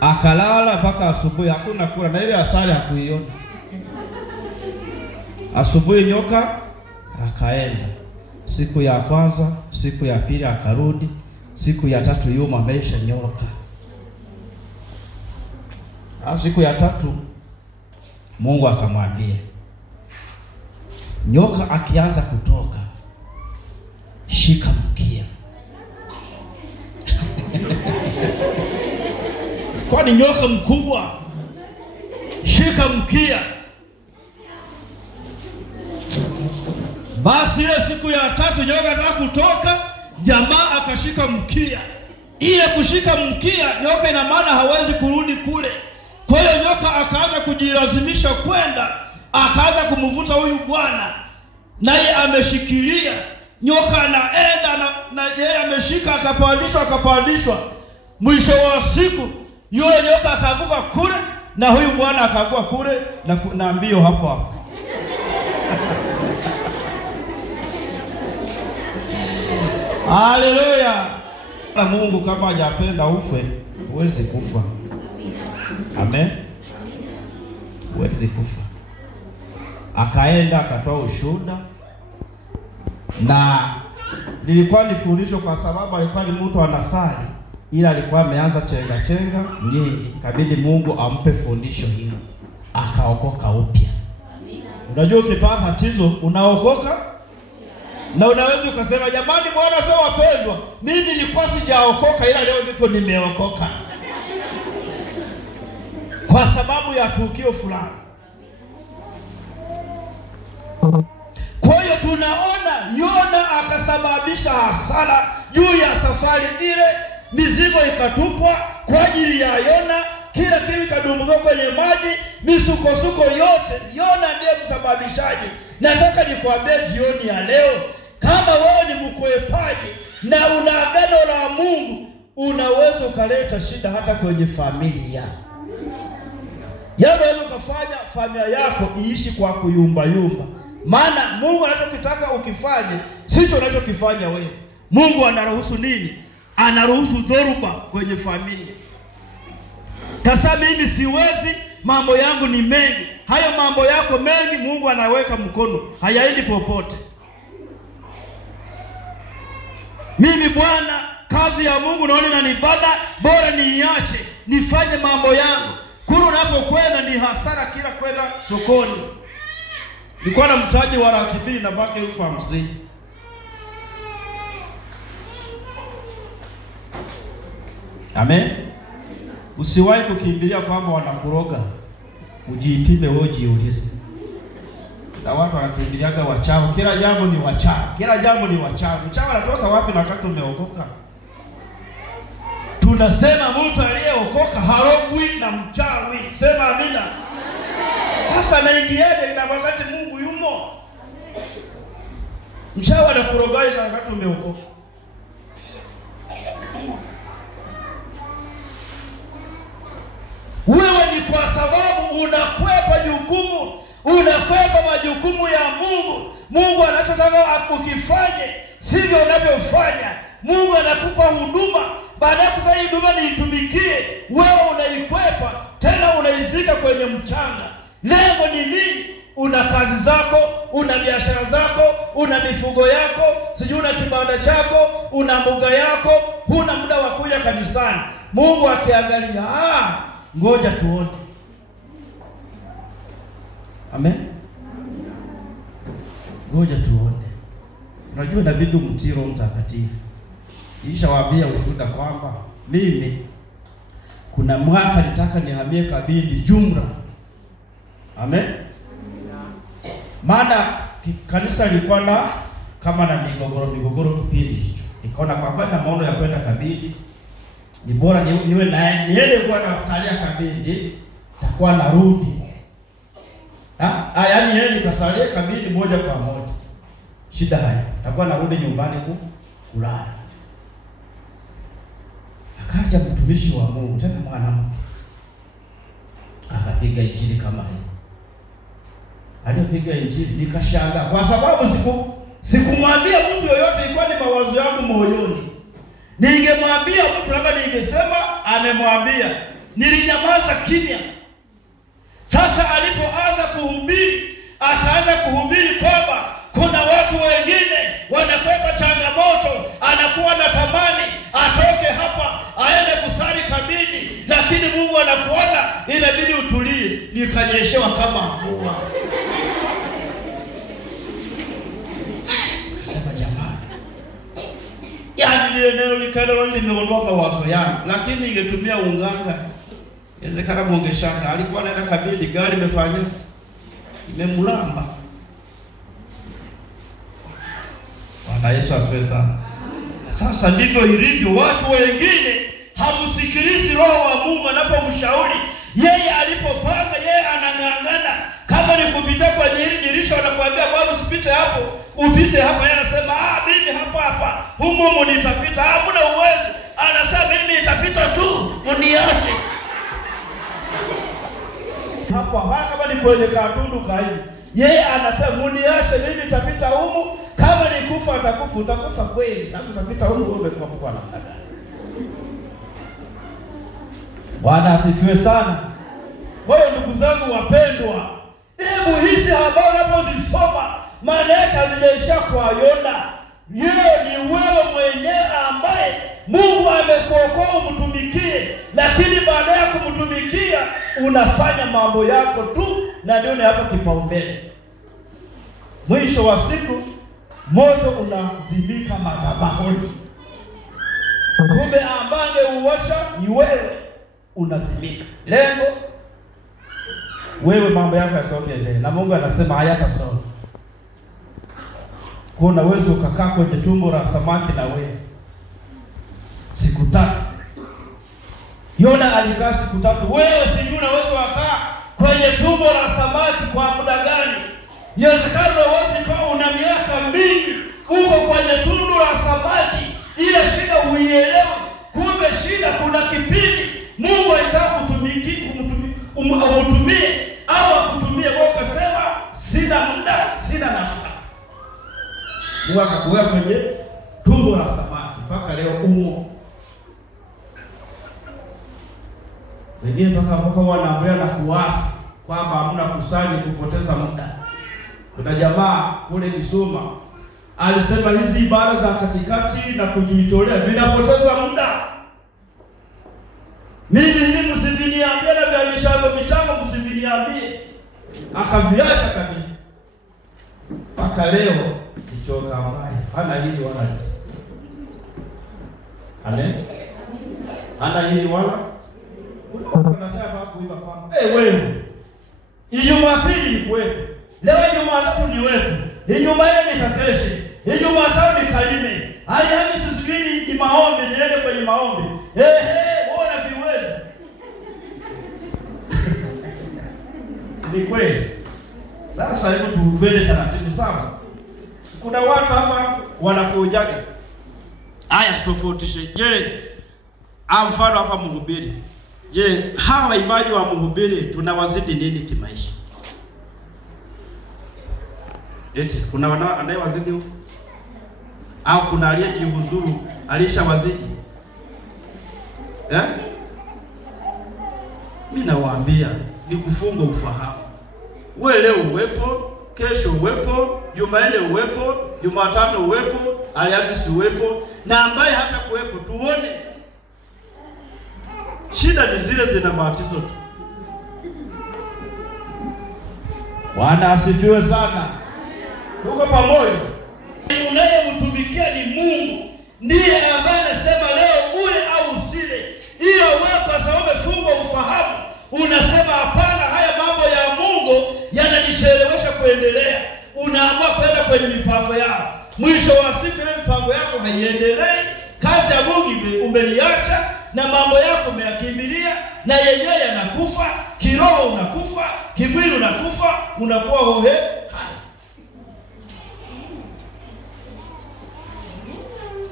Akalala mpaka asubuhi, hakuna kula, na ile asali hakuiona. Asubuhi nyoka akaenda. Siku ya kwanza, siku ya pili akarudi, siku ya tatu yuma ameisha nyoka. Siku ya tatu Mungu akamwambia, nyoka akianza kutoka, shika mkia. Kwani nyoka mkubwa, shika mkia. Basi ile siku ya tatu nyoka ataka kutoka, jamaa akashika mkia. Ile kushika mkia, nyoka ina maana hawezi kurudi kule. Kwa hiyo nyoka akaanza kujilazimisha kwenda, akaanza kumvuta huyu bwana, naye ameshikilia. Nyoka anaenda na yeye ameshika, akapandishwa. Mwisho wa siku yule nyoka akaanguka kule, na huyu bwana akaanguka kule na mbio hapo hapo. Haleluya! Na Mungu kama hajapenda ufe, huwezi kufa. Amen. Huwezi kufa. Akaenda akatoa ushuhuda, na lilikuwa ni fundisho kwa sababu alikuwa ni mtu anasali, ila alikuwa ameanza chenga nyingi. Kabidi Mungu ampe fundisho hilo, akaokoka upya. Unajua ukipata tatizo unaokoka, na unaweza ukasema jamani, Bwana sio wapendwa, mimi nilikuwa sijaokoka, ila leo ndipo nimeokoka kwa sababu ya tukio fulani. Kwa hiyo tunaona Yona akasababisha hasara juu ya safari ile, mizigo ikatupwa kwa ajili ya Yona, kila kitu kadumbuka kwenye maji, misukosuko yote. Yona ndiye msababishaji. Nataka nikwambie jioni ya leo, kama wewe ni mkwepaji na una agano la Mungu, unaweza ukaleta shida hata kwenye familia. Unaweza ukafanya familia yako iishi kwa kuyumba. Maana Mungu anachokitaka ukifanye sicho unachokifanya wewe. Mungu anaruhusu nini? Anaruhusu dhoruba kwenye familia. Sasa mimi siwezi, mambo yangu ni mengi. Hayo mambo yako mengi Mungu anaweka mkono, hayaendi popote. Mimi bwana, kazi ya Mungu naona inanibana, bora niache nifanye mambo yangu. Kuru unapokwenda ni hasara kila kwenda sokoni. Nilikuwa na mtaji wa 200,000 na baki 50,000. Amen. Usiwahi kukimbilia kwamba wanakuroga. Ujipime wewe, jiulize. Na watu wanakimbiliaga wachawi, kila jambo ni wachawi. Mchawi anatoka wapi na wakati umeokoka? Tunasema mtu aliyeokoka harogwi na mchawi. Sema amina. Sasa naingiaje na wakati Mungu yumo? Mchawi anakurogaisha wakati umeokoka. Wewe ni kwa sababu unakwepa majukumu ya Mungu. Mungu anachotaka ukifanye sivyo unavyofanya. Mungu anakupa huduma, baada ya kufanya huduma niitumikie, wewe unaikwepa, tena unaizika kwenye mchanga. Lengo ni nini? Una kazi zako, una biashara zako, una mifugo yako, sijui una kibanda chako, una mbuga yako, huna muda wa kuja kanisani. Mungu akiangalia, ngoja tuone. Amen. Ngoja tuone. Unajua inabidi umtii Roho Mtakatifu. Nishawaambia ushuhuda kwamba mimi kuna mwaka nitaka nihamie Kabindi jumla. Amen. Maana kanisa lilikuwa na kama na migogoro kipindi hicho. Nikaona kwamba na maono ya kwenda Kabindi ni bora niwe na niende kwa nasalia Kabindi, takuwa narudi. Yaani yeye nikasalia Kabindi moja kwa moja. Shida haya, takuwa narudi nyumbani kulala. Akaja mtumishi wa Mungu, tena mwanamke, akapiga injili kama hii. Alipiga injili nikashangaa, kwa sababu sikumwambia mtu yoyote, ilikuwa ni mawazo yangu moyoni. Ningemwambia mtu labda ningesema amemwambia, nilinyamaza kimya. Sasa alipoanza kuhubiri, akaanza kuhubiri kwamba kuna watu wengine wanakwepa changamoto, anakuwa na tamani atoke hapa aende kusali kabini, lakini Mungu anakuona inabidi utulie. Nikanyeshewa kama mvua. Nasema jamani, yaani ile neno likaenda limeondoa mawazo yangu, lakini ningetumia unganga, inawezekana mwongeshaka alikuwa anaenda kabini, gari imefanya imemlamba. Bwana Yesu asifiwe sana. Sasa ndivyo ilivyo, watu wengine hamsikilizi Roho wa Mungu anapomshauri. Yeye alipopanga, yeye anang'ang'ana. Kama ni kupita kwa dirisha, anakuambia bwana usipite hapo, upite hapa. Yeye anasema mimi hapa humo nitapita. Hakuna uwezo. Anasema mimi nitapita tu, uniache hapo. Kama ni kwenye katundu kai, yeye anataka muniache, mimi nitapita humo. Kama ni kufa atakufa, utakufa kweli. Sasa utapita huko, wewe umekuwa kwa namna gani? Bwana asifiwe sana. Kwa hiyo ndugu zangu wapendwa, hebu hizi habari unapozisoma, maana yake hazijaisha kwa Yona. Yeye ni wewe mwenyewe ambaye Mungu amekuokoa umtumikie, lakini baada ya kumtumikia unafanya mambo yako tu, na ndio hapo kipaumbele. Mwisho wa siku moto unazimika madhabahuni. Kumbe ambange uwasha ni wewe, unazimika. Lengo wewe mambo yako yasonge mbele, na Mungu anasema hayatasonga. Kuna uwezo ukakaa kwenye tumbo la samaki na wewe siku 3. Yona alikaa siku 3. Wewe sijui unaweza kukaa kwenye tumbo la samaki kwa muda gani? Inawezekana wewe kwa una miaka mingi uko kwenye tumbo la samaki, ile shida huielewi. Kumbe shida kuna kipindi Mungu anataka umtumie au akutumie, wewe ukasema sina muda, sina nafasi. Mungu akakuweka kwenye tumbo la samaki mpaka leo umo. Wengine mpaka wanaambia na kuasi kwamba hamna kusali, kupoteza muda. Kuna jamaa kule Kisuma alisema hizi ibada za katikati na kujitolea vinapoteza muda. Mimi msiviniambie, na vya michango msiviniambie. Akaviacha kabisa. Mpaka leo kichoka mbaya. Hana hili wala hili. Amen. Hana hili wala. Unataka kuiba kwamba wewe Jumapili ni wewe, leo Jumatatu ni wewe, Ijumaa ni kakeshe, Jumatatu ni kalime, Alhamisi sijui ni maombi, niende kwenye maombi. Ona viwezi. Ni kweli. Sasa hebu tuende taratibu sana. Kuna watu hapa wanakujaga. Haya tofautishe. Je, mfano hapa mhubiri. Je, hawa waimbaji wa mhubiri tunawazidi nini kimaisha? Eti kuna anayewazidi huko? Au kuna aliyejihuzuru alishawazidi? Mimi nawaambia ni kufunga ufahamu. Wewe leo uwepo, kesho uwepo, Jumanne uwepo, Jumatano uwepo, Alhamisi uwepo, na ambaye hata kuwepo tuone. Shida ni zile zina matatizo tu. Bwana asifiwe sana. Tuko pamoja. Unayemtumikia ni Mungu, ndiye ambaye anasema leo ule au usile. Hiyo wewe kwa sababu umefungwa ufahamu, unasema hapana, haya mambo ya Mungu yananichelewesha kuendelea. Unaamua kwenda kwenye mipango yako. Mwisho wa siku ile mipango yako haiendelei. Kazi ya Mungu umeiacha na mambo yako umeyakimbilia, na yenyewe yanakufa. Kiroho unakufa, kimwili unakufa, unakuwa hohe hai.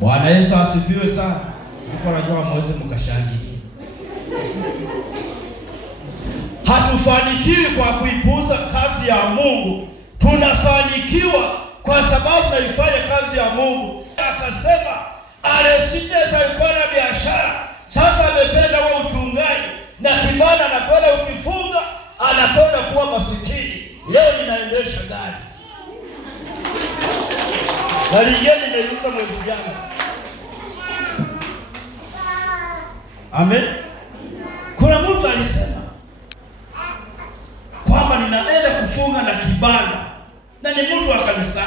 Bwana Yesu asifiwe sana. Niko najua mweze mkashangilia. Hatufanikiwi kwa kuipuuza kazi ya Mungu. Tunafanikiwa kwa sababu tunaifanya kazi ya Mungu. Akasema Aristides alikuwa na biashara, sasa amependa wa uchungaji, na maana anakwenda ukifunga, anakwenda kuwa masikini. Leo ninaendesha gari lingine nimeuza mwezi jana. Amen. Kuna mtu alisema kwamba ninaenda kufunga na kibanda, na ni mtu wa kanisa,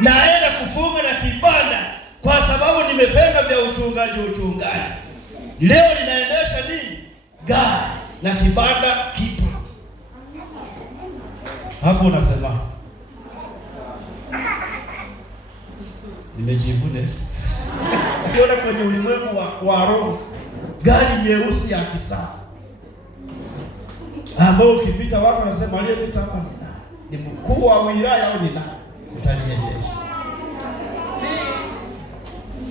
naenda kufunga na kibanda kwa sababu nimependa vya uchungaji. Leo ninaendesha nini? Gari na kibanda kipo hapo. Unasema nimejivune. Ukiona kwenye ulimwengu wa roho, gari nyeusi ya kisasa ambao ukipita watu wanasema aliyepita hapa ni nani? Ni mkuu wa wilaya au ni nani? Utaniendesha.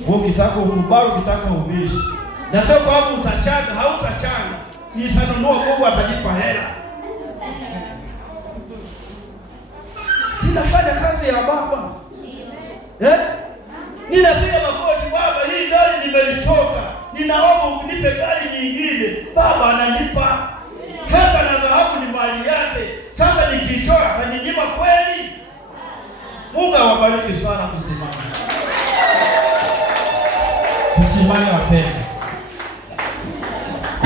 Ukitaka uhubari, ukitaka ubishi. Na sio kwamba utachanga, hautachanga. Nitanunua, Mungu atanipa hela. Sinafanya kazi ya Baba. Ninapiga magoti, Baba, hii gari nimeichoka. Ninaomba unipe gari nyingine. Baba ananipa. Sasa na dhahabu ni mali yake. Sasa nikichoka ataninyima kweli? Mungu awabariki sana. Tusimame wapendwa.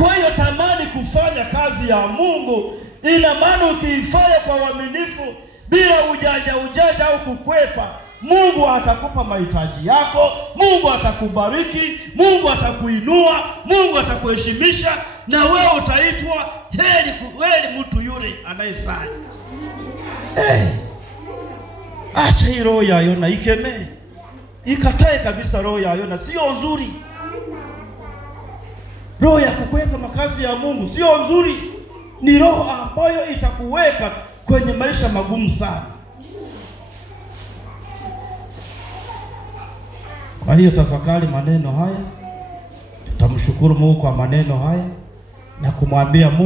Kwa hiyo tamani kufanya kazi ya Mungu, ina maana ukiifanya kwa uaminifu bila ujanja au kukwepa, Mungu atakupa mahitaji yako, Mungu atakubariki, Mungu atakuinua, Mungu atakuheshimisha, na wewe utaitwa heri mtu yule anayesali. Acha hii roho ya Yona, ikemee. Ikatae kabisa roho ya Yona, sio nzuri. Roho ya kukwepa makazi ya Mungu sio nzuri. Ni roho ambayo itakuweka kwenye maisha magumu sana. Kwa hiyo tafakari maneno haya, tutamshukuru Mungu kwa maneno haya na kumwambia Mungu